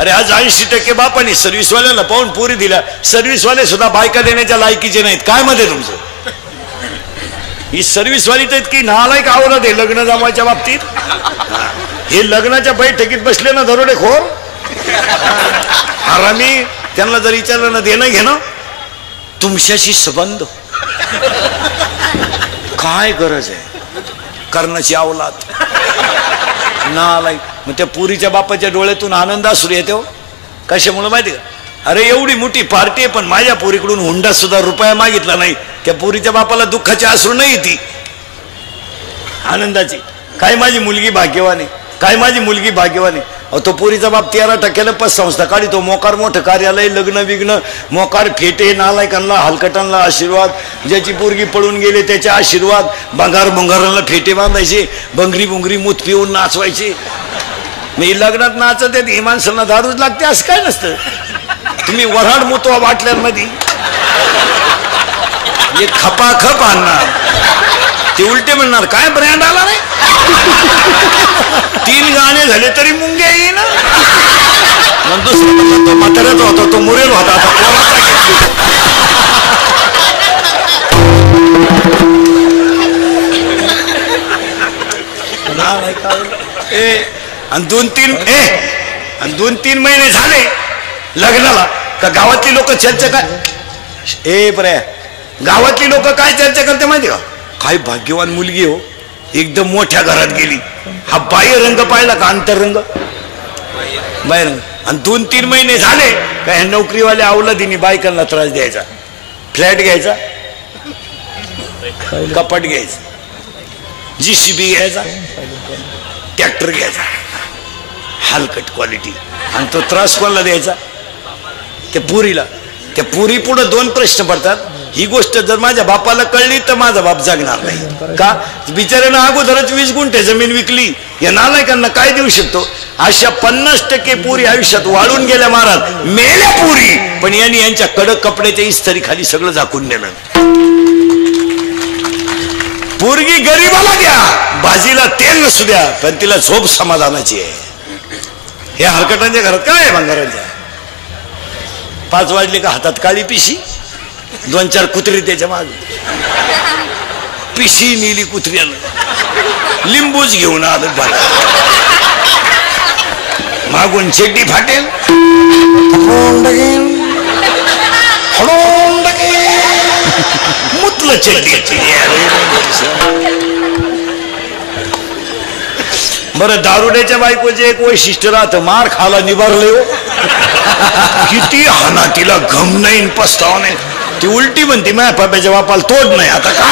अरे आज 80% बापांनी सर्व्हिसवाल्याला पाहून पुरी दिल्या. सर्व्हिसवाले सुद्धा बायका देण्याच्या लायकीचे नाहीत. काय मध्ये तुमचं? ही सर्व्हिसवाली तर इतकी नालायक आवडत आहे लग्न जमवायच्या बाबतीत. हे लग्नाच्या बैठकीत बसले ना दरोडेखोर आरामी, त्यांना जर विचारलं ना देणं घेणं तुमच्याशी संबंध काय गरज आहे करण्याची अवलाद नालायक. मग त्या पुरीच्या बापाच्या डोळ्यातून आनंद अश्रू येतो. कशामुळे माहिती का? अरे एवढी मोठी पार्टी आहे पण माझ्या पुरीकडून हुंडा सुद्धा रुपया मागितला नाही. त्या पुरीच्या बापाला दुःखाची अश्रू नाही ती आनंदाची. काय माझी मुलगी भाग्यवानी, काय माझी मुलगी भाग्यवानी. तो पुरीचा बाप 13% पतसंस्था काढी तो मोकार मोठं कार्यालय लग्न विग्न मोकार फेटे नालायकांना हलकटांना आशीर्वाद. ज्याची पोरगी पळून गेले त्याचे आशीर्वाद. भंगार भंगारांना फेटे बांधायचे बंगरी बुंगरी मूत पिऊन नाचवायचे. मी लग्नात नाचत येत ही माणसांना दारूच लागते असं काय नसतं. तुम्ही वऱ्हाड मुतवा बाटल्यांमध्ये हे खपाखप आणणार ते उलटे म्हणणार काय ब्रँड आला नाही. 3 गाणे झाले तरी मुंग्या येई ना. मग दुसरा तो म्हाताऱ्याचा होता तो मुरेल होता आता आणि 2-3 महिने झाले लग्नाला का गावातली लोक चर्चा काय पर्या गावातली लोक काय चर्चा करते माहिती का? काय भाग्यवान मुलगी हो एकदम मोठ्या घरात गेली. हा बाह्य रंग पाहिला का अंतरंग बाहेर. आणि 2-3 महिने झाले का ह्या नोकरीवाल्या अवलादीने बायकांना त्रास द्यायचा. फ्लॅट घ्यायचा कपाट घ्यायचा JCB घ्यायचा ट्रॅक्टर घ्यायचा हलकट क्वालिटी. आणि तो त्रास कोणाला द्यायचा? त्या पुरीला. त्या पुरी पुढे 2 प्रश्न पडतात. ही गोष्ट जर माझ्या बापाला कळली तर माझा बाप जगणार नाही का? बिचाऱ्यानं अगोदरच 20 गुंठे जमीन विकली. या नालायकांना काय देऊ शकतो? अशा 50% पुरी आयुष्यात वाळून गेल्या महाराज मेल्या पुरी. पण यांनी यांच्या कडक कपड्याच्या इस्त्री खाली सगळं झाकून नेलं. पोरगी गरीबाला द्या भाजीला तेल नसू द्या पण तिला झोप समाधानाची आहे. हे हलकटांच्या घरात काय आहे भंगारांच्या? 5 वाजले का हातात काळी पिशी 2-4 कुत्री त्याच्या मागे पिशी नेली कुत्र्यानं लिंबूच घेऊन आलं बाय मागून चेड्डी फाटेल मुतलं चेड्डी. बरं दारुड्याच्या बायकोचे एक वैशिष्ट्य राहतं मार खाला निभारले हो. किती हाना तिला घम नाही पस्ताव नाही. ती उलटी म्हणते माझ्या पाप्याच्या बापाला तोड नाही. आता काय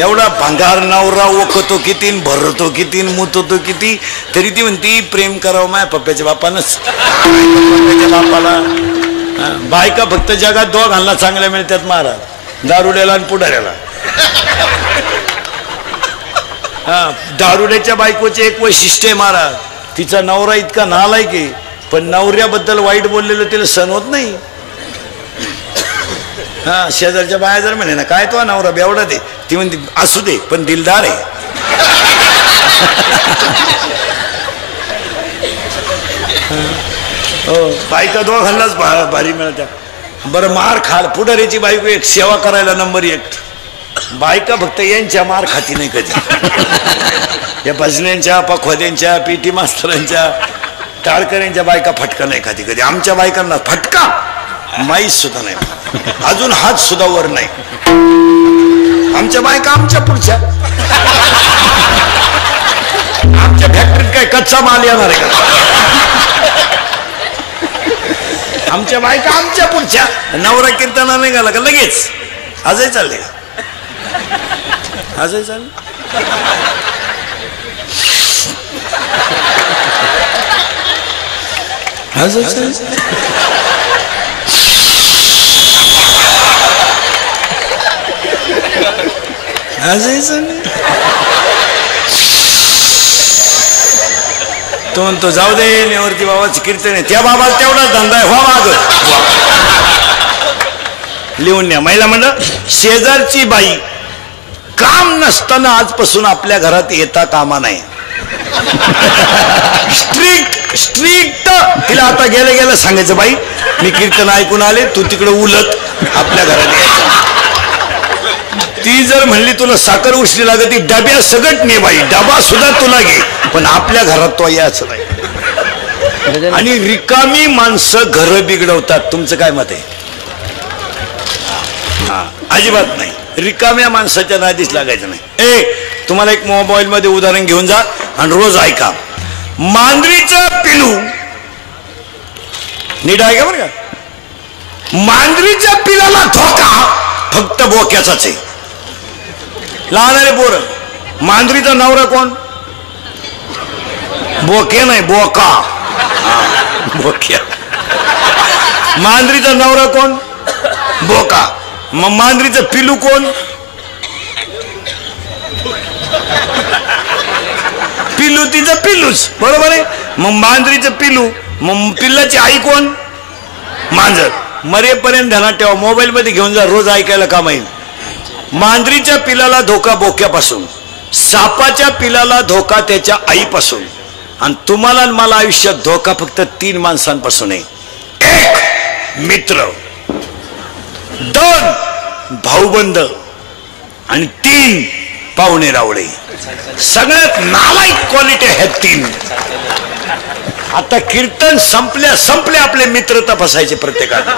एवढा भंगार नवरा ओखतो किती भरतो किती मुततो किती तरी ती म्हणती प्रेम करावं माझ्या पप्प्याच्या बापानच. बापाला बायका फक्त जगात 2 घालना चांगल्या मिळतात महाराज दारुड्याला आणि पुढाऱ्याला. दारुड्याच्या बायकोचे एक वैशिष्ट्य आहे महाराज तिचा नवरा इतका नालायक आहे पण नवऱ्याबद्दल वाईट बोललेलं तिला सहन होत नाही. शेजारच्या बाया जर म्हणे ना काय तो नवरा बेवडा दे ती म्हणते असू दे पण दिलदार आहे. हो बायका 2 घाललाच भारी मिळत्या. बरं मार खाल पुढाऱ्याची बायको एक सेवा करायला नंबर 1. बायका फक्त यांच्या मार खाती नाही कधी. या भजन्यांच्या पखवाद्यांच्या PT मास्तरांच्या टाळकऱ्यांच्या बायका फटका नाही खाती कधी. आमच्या बायकांना फटका माहीत सुद्धा नाही अजून हात सुद्धा वर नाही. आमच्या बायका आमच्या पुढच्या आमच्या फॅक्टरीत काय कच्चा माल येणार आहे का? आमच्या बायका आमच्या पुढच्या. नवरा कीर्तना नाही घाला का लगेच आजही चालले आजही चालले. तो म्हणतो जाऊ दे नेवरती बाबाची कीर्तन आहे त्या बाबाला तेवढाच धंदा आहे. माग लिहून न्या. महिला म्हणलं शेजारची बाई काम नसताना आजपासून आपल्या घरात येता कामा नाही. Strict strict. तिला आता गेलं गेलं सांगायचं, बाई मी कीर्तन ऐकून आले, तू तिकडे उलट आपल्या घरात यायचं. ती जर म्हणली तुला साखर उष्णी लागत, ती डब्या सगट ने बाई, डबा सुद्धा तुला घे, पण आपल्या घरात तो यायचं नाही. आणि रिकामी माणसं घर बिघडवतात. तुमचं काय मत आहे? अजिबात नाही. रिकाम्या माणसाच्या नादीच लागायचं नाही. तुम्हाला एक मोबाईल मध्ये उदाहरण घेऊन जा आणि रोज ऐका. मांजरीचं पिलू, नीट ऐका बरं का, मांजरीच्या पिलाला धोका फक्त बोक्याचाच आहे. लहान पोरं, मांजरीचा नवरा कोण? बोके नाही, बोका. बोक्या. मांजरीचा नवरा कोण? बोका. मग मांजरीचं पिलू कोण? पिलू तिचं पिलूच, बरोबर आहे. मग मांजरीचं पिलू, मग पिल्लाची आई कोण? मांजर. मरेपर्यंत ध्यानात ठेवा, मोबाईल मध्ये घेऊन जा, रोज ऐकायला काम येईल. मांजरीच्या पिलाला धोका बोक्यापासून, सापाच्या पिलाला धोका त्याच्या आईपासून, आणि तुम्हाला मला आयुष्यात धोका फक्त 3 माणसांपासून आहे. 1 मित्र, 2 भाऊबंद, आणि 3 पाहुणे रावळे. सगळ्यात नालायक क्वालिटी आहेत 3. आता कीर्तन संपल्या आपले मित्र तपासायचे प्रत्येकाला.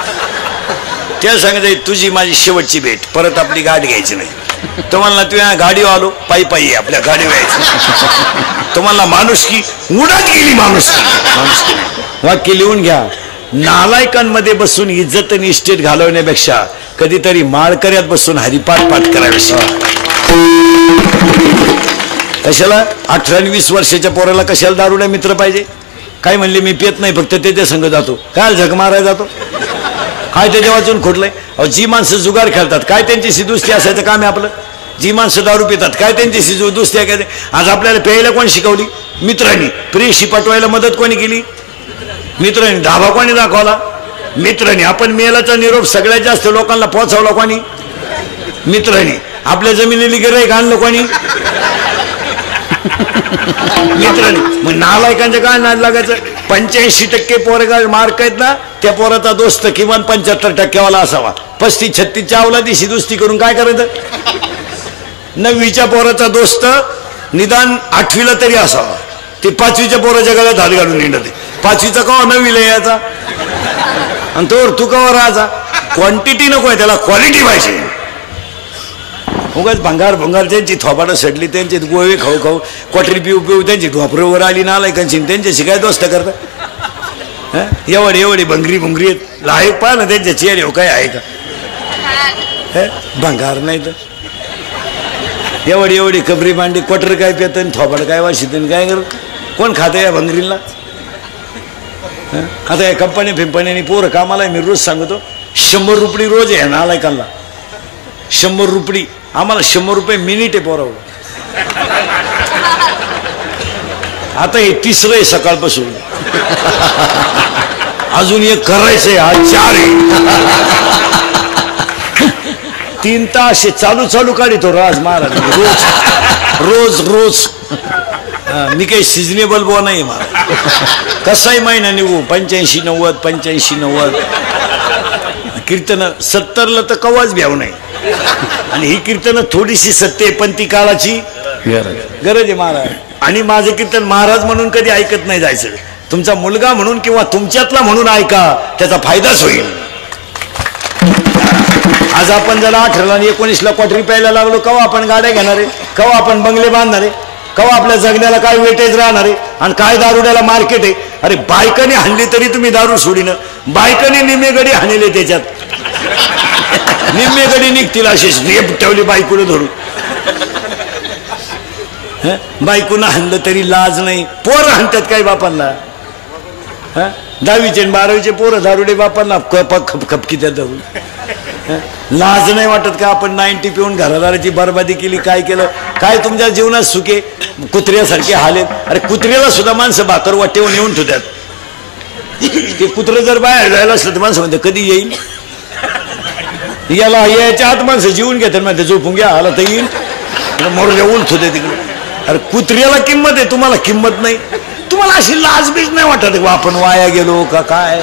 त्या सांगायचं तुझी माझी शेवटची भेट, परत आपली गाडी घ्यायची नाही. तुम्हाला तुझ्या गाडीवर आलो, पायी पायी आपल्या गाडीवर यायचं. तुम्हाला माणुसकी उडत गेली, माणुसकी. वाक्य लिहून घ्या. नालायकांमध्ये बसून इज्जत आणि इस्टेट घालवण्यापेक्षा कधीतरी माळकऱ्यात बसून हरिपाठ पाठ करावे. कशाला 18 आणि 20 वर्षाच्या पोराला कशाला दारुडा मित्र पाहिजे? काय म्हणले मी पित नाही, फक्त त्याच्या संग जातो. काय झक मारायला जातो? काय त्याच्या वाचून खोटलंय? जी माणसं जुगार खेळतात, काय त्यांची दुस्ती असायचं काम आहे आपलं? जी माणसं दारू पितात, काय त्यांची दुस्ती आहे? काय आज आपल्याला प्यायला कोण शिकवली? मित्रांनी. प्रेयशी पटवायला मदत कोणी केली? मित्रांनी. धाबा कोणी दाखवला? मित्रांनी. आपण मेलाचा निरोप सगळ्यात जास्त लोकांना पोहोचवला कोणी? मित्रांनी. आपल्या जमिनीला गिऱ्हाईक आणलं कोणी? मित्रांनी. मग नालायकांचं काय नाद लागायचं? 85% पोरगा मार्क आहेत ना, त्या पोराचा दोस्त किमान 75% वाला असावा. 35-36च्या अवलादीशी दोस्ती करून काय करायचं? 9वीच्या पोराचा दोस्त निदान 8वीला तरी असावा. ते 5वीच्या पोराच्या गळ्यात हात घालून निंडते. 5वीचा कवा 9वीला यायचा, आणि तू कवा राहायचा? क्वांटिटी नको आहे, त्याला क्वालिटी पाहिजे. उगाच भंगार त्यांची थोपाडं सडली, त्यांचे गोवे खाऊ खाऊ, क्वाटरी पिऊ त्यांची ढोपरवर आली नालायकांची, त्यांच्याशी काय दोस्त करता? एवढी भंगरी आहेत. लाईक पहा ना त्यांच्या चेहरे हो, काय आहे का? भंगार नाही तर एवढी कबरी मांडी, क्वाटर काय पित, थोपाड काय वाशित, काय कर? कोण खातं या भंगरीला? आता या कंपनी पोरं कामाला मी रोज सांगतो 100 रुपये रोज आहे नालायकांना. 100 रुपये. आम्हाला 100 रुपये मिनिट आहे पोरावर. आता हे 3रं आहे सकाळपासून. अजून एक करायचंय, आज 4 आहे. 3 तास चालू काढतो राज महाराज रोज. मी काही सिजनेबल बो नाही मला. कसाही महिना निघू 85-90 कीर्तन 70ला तर कवाच भ्याव नाही. आणि ही कीर्तन थोडीशी सत्य आहे, पण ती काळाची गरज आहे महाराज. आणि माझं कीर्तन महाराज म्हणून कधी ऐकत नाही जायचं. तुमचा मुलगा म्हणून किंवा तुमच्यातला म्हणून ऐका, त्याचा फायदाच होईल. आज आपण जरा 18 आणि 19ला क्वाटरी प्यायला लागलो, कवा आपण गाड्या घेणार आहे? कवा आपण बंगले बांधणार आहे? कवा आपल्या जगण्याला काय वेटेज राहणार आहे? आणि काय दारुड्याला मार्केट आहे? अरे बायकाने हाणली तरी तुम्ही दारू सोडीन. बायकाने निम्मे गडी हाणले, त्याच्यात निम्मे गडी निघतील अशीच रेप ठेवली बायकोला धरून. बायकोनं हाणलं तरी लाज नाही. पोरं हाणतात काय बापांना? 10वीचे आणि 12वीचे पोरं दारुडे बापांना खपकी त्या धरून. लाज नाही वाटत का? आपण 90 पिऊन घरादाराची बरबादी केली. काय केलं? काय तुमच्या जीवनात सुखे कुत्र्यासारखे हालेत. अरे कुत्र्याला सुद्धा माणसं भाकर वाटेवून येऊन ठेवतात. ते कुत्रं जर बाहेर जायला असलं तर माणसं म्हणतात कधी येईल? याला याच्या आत माणसं जीवन घेतात, म्हणते झोपून घ्या, आला तर येईल, मरू येऊन ठेवते तिकडे. अरे कुत्र्याला किंमत आहे, तुम्हाला किंमत नाही. तुम्हाला अशी लाजबीज नाही वाटत का आपण वाया गेलो का काय?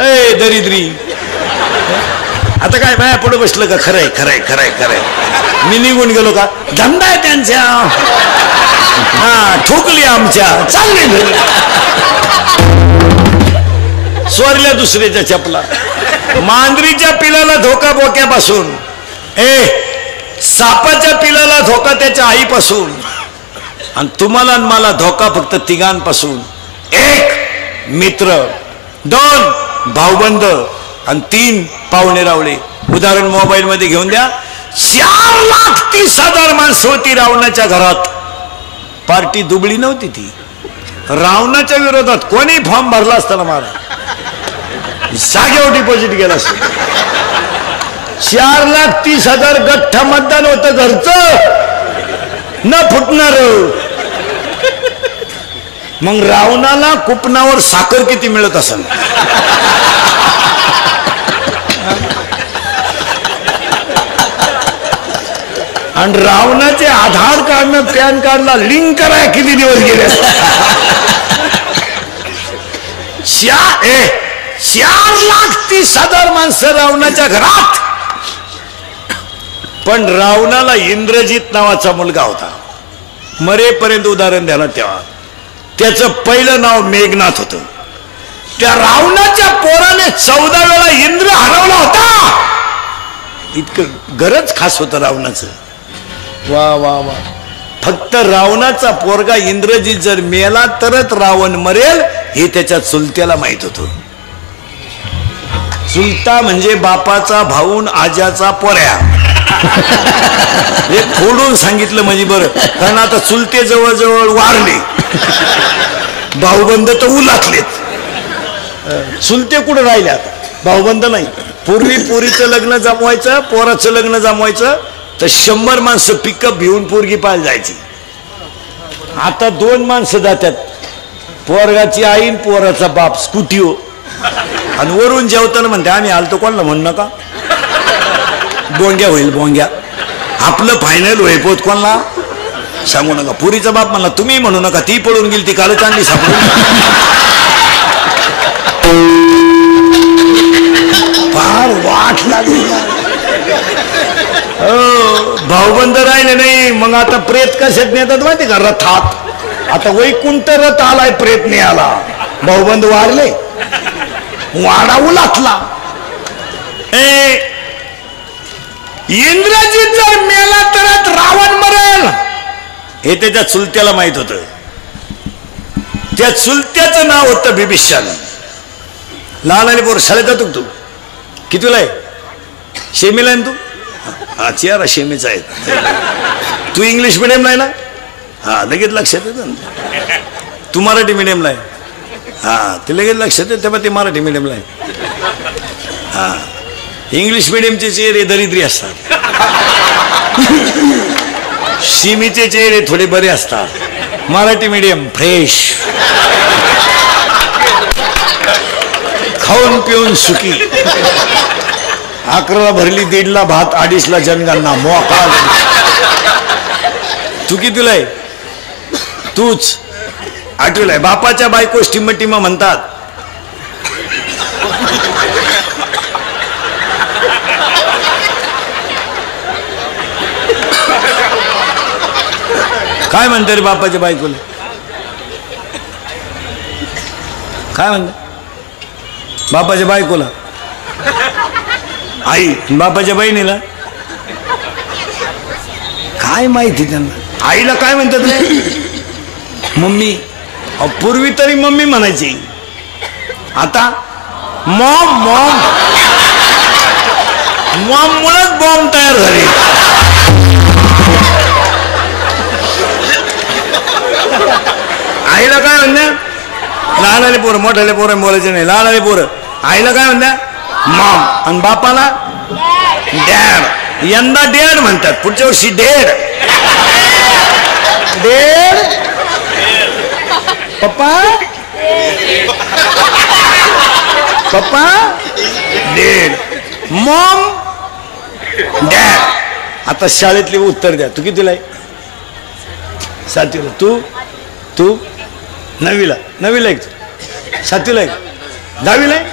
ए दरिद्री, आता काय माया पुढे बसलं का? खरंय खरंय खरंय खरंय, मी निघून गेलो का? धंदा आहे त्यांच्या, हा ठोकली आमच्या, चालले घरी. स्वरल्या दुसऱ्याच्या चपला. मांजरीच्या पिलाला धोका बोक्यापासून, सापाच्या पिलाला धोका त्याच्या आईपासून, आणि तुम्हाला आणि मला धोका फक्त तिघांपासून. 1 मित्र, 2 भाऊबंद, आणि 3 पाहुणे रावळे. उदाहरण मोबाईल मध्ये घेऊन द्या. 4,30,000 माणसं होती रावणाच्या घरात. पार्टी दुबळी नव्हती ती. रावणाच्या विरोधात कोणी फॉर्म भरला असताना मारा, जागेवर डिपॉझिट गेला असत. 4,30,000 गठ्ठ मतदान होतं घरचं, न फुटणार. मग रावणाला कुपनावर साखर किती मिळत असेल? आणि रावणाचे आधार कार्डनं पॅन कार्डला लिंक कराय किती दिवस गेले? 4,30,000 माणसं रावणाच्या घरात. पण रावणाला इंद्रजित नावाचा मुलगा होता. मरेपर्यंत उदाहरण द्यायला तेव्हा त्याचं पहिलं नाव मेघनाथ होतं. त्या रावणाच्या पोराने 14 वेळा इंद्र हरवला होता. इतकं गरज खास होतं रावणाचं. वा वा वा. फक्त रावणाचा पोरगा इंद्रजित जर मेला तरच रावण मरेल हे त्याच्या चुलत्याला माहित होतं. चुलता म्हणजे बापाचा भाऊन आजाचा पोऱ्या. हे फोडून सांगितलं म्हणजे बरं, कारण आता चुलते जवळजवळ वारले, भाऊबंद तर उलाटलेत. चुलते कुठं राहिले आता? भाऊबंद नाही. पूर्वी पोरीचं लग्न जमवायचं, पोराचं लग्न जमवायचं तर 100 माणसं पिकअप घेऊन पोरगी पाहायला जायची. आता 2 माणसं जातात, पोरगाची आई पोराचा बाप स्कूटीवर, आणि वरून जेवताना म्हणते आम्ही आलतो, कोणाला म्हणू नका, बोंग्या होईल बोंग्या, आपलं फायनल होईल पोत, कोणाला सांगू नका. पुरीचा बाप म्हणला तुम्ही म्हणू नका, ती पळून गेली, ती कालच आणली सापडून. फार वाट लागली. भाऊबंद राहिले नाही. मग आता प्रेत कशात नेतात माहिती का? रथात. आता वैकुंठ रथ आलाय, प्रेत नाही आला. भाऊबंद वारले, वाडा उलाटला. इंद्रजित जर मेला तरच रावण मरेल हे त्याच्या चुलत्याला माहित होत. त्या चुलत्याचं नाव होतं बिभीषण. लहान आले पोर शाळेत जातो तू? कितीला आहे? शेमीला आहे तू? हा चियारा शेमीचा आहे. तू इंग्लिश मिडियमला आहे ना? हा लगेच लक्षात येतं. तू मराठी मिडियमला आहे? हा ते लगेच लक्षात येतं, तेव्हा ते मराठी मिडियमला आहे. हा इंग्लिश मिडियमचे चेहरे दरिद्री असतात, शिमीचे चेहरे थोडे बरे असतात. मराठी मिडियम फ्रेश, खाऊन पिऊन सुखी. 11ला भरली, 1:30ला भात, 2:30ला जनगणना, मोका. तू कितीला आहे? तूच 8वीला आहे. बापाच्या बायको टिमा म्हणतात. काय म्हणते रे बापाच्या बायकोला? काय म्हणते बापाच्या बायकोला? आई. बापाच्या बहिणीला काय माहिती त्यांना? आईला काय म्हणतात रे? मम्मी. पूर्वी तरी मम्मी म्हणायची, आता मॉम. मॉम मॉम मुळेच बॉम्ब तयार झाले. आईला काय म्हणण्या? लहान आले पोरं, मोठ्याले पोरं बोलायचे नाही. लहान आले पोरं. आईला काय म्हणण्या? मॉम. आणि बापाला डॅड. यंदा डॅड म्हणतात, पुढच्या वर्षी डेड. डेड पप्पा, पप्पा डेड, मॉम डॅड. आता शाळेतले उत्तर द्या. तू कितीला आहे? 7वीला. तू 9वीला आहे का? 7वीला आहे का? 10वीला आहे?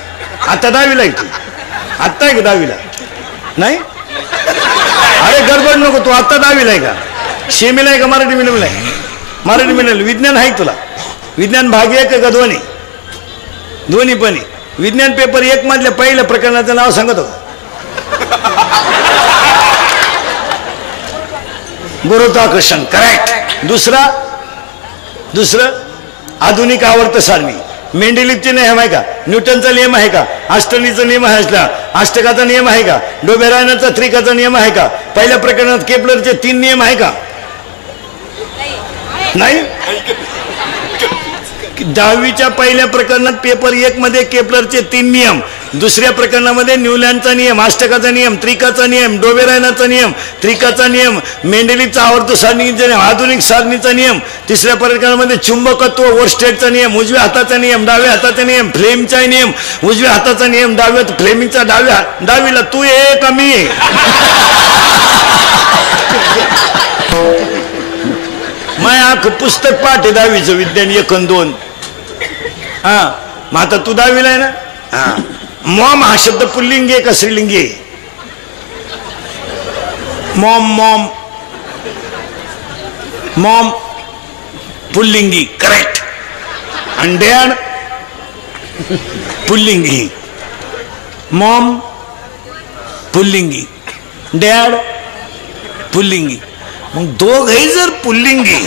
आता 10वीला आहे तू? आत्ता आहे का 10वीला? नाही, अरे गडबड नको. तू आत्ता 10वीला आहे का? सेमीला आहे का मराठी मिडियमला आहे? मराठी मिडियम. विज्ञान आहे तुला? विज्ञान भाग 1 का दोन्ही? दोन्ही पण आहे. विज्ञान पेपर 1 मधल्या पहिल्या प्रकरणाचं नाव सांगत होतं. गुरुत्वाकर्षण. करेक्ट. दुसरं आधुनिक आवर्त सारणी. मेंडेलिव्हचे नियम आहे का? न्यूटनचा नियम आहे का? आष्टनीचा नियम आहे का? अष्टकाचा नियम आहे का? डोबेरायनचा त्रिकाचा नियम आहे का? पहिल्या प्रकरणात केपलरचे 3 नियम आहे का? नाही. 10वीच्या पहिल्या प्रकरणात पेपर 1 मध्ये केपलरचे 3 नियम, दुसऱ्या प्रकरणामध्ये न्यूलँडचा नियम, अष्टकाचा नियम, त्रिकाचा नियम, डोबेरायनचा नियम, त्रिकाचा नियम, मेंडेलिव्हचा आवर्त सारणीचा नियम, आधुनिक सारणीचा नियम, तिसऱ्या प्रकरणामध्ये चुंबकत्व वोरस्टेडचा नियम, उजव्या हाताचा नियम, डाव्या हाताचा नियम, फ्लेमचा नियम, उजव्या हाताचा नियम, डाव्या फ्लेमिंगचा डाव्या. 10वीला तू आहे का मी आहे? माय आख पुस्तक पाठ आहे 10वीचं विज्ञान 1 आणि 2. हा, मग आता तू 10वीला आहे ना? हा. मॉम हा शब्द पुल्लिंगी आहे का स्त्रीलिंगी आहे? मॉम पुल्लिंगी. करेक्ट. आणि डॅड पुल्लिंगी. मॉम पुल्लिंगी, डॅड पुल्लिंगी. मग दोघही जर पुल्लिंगी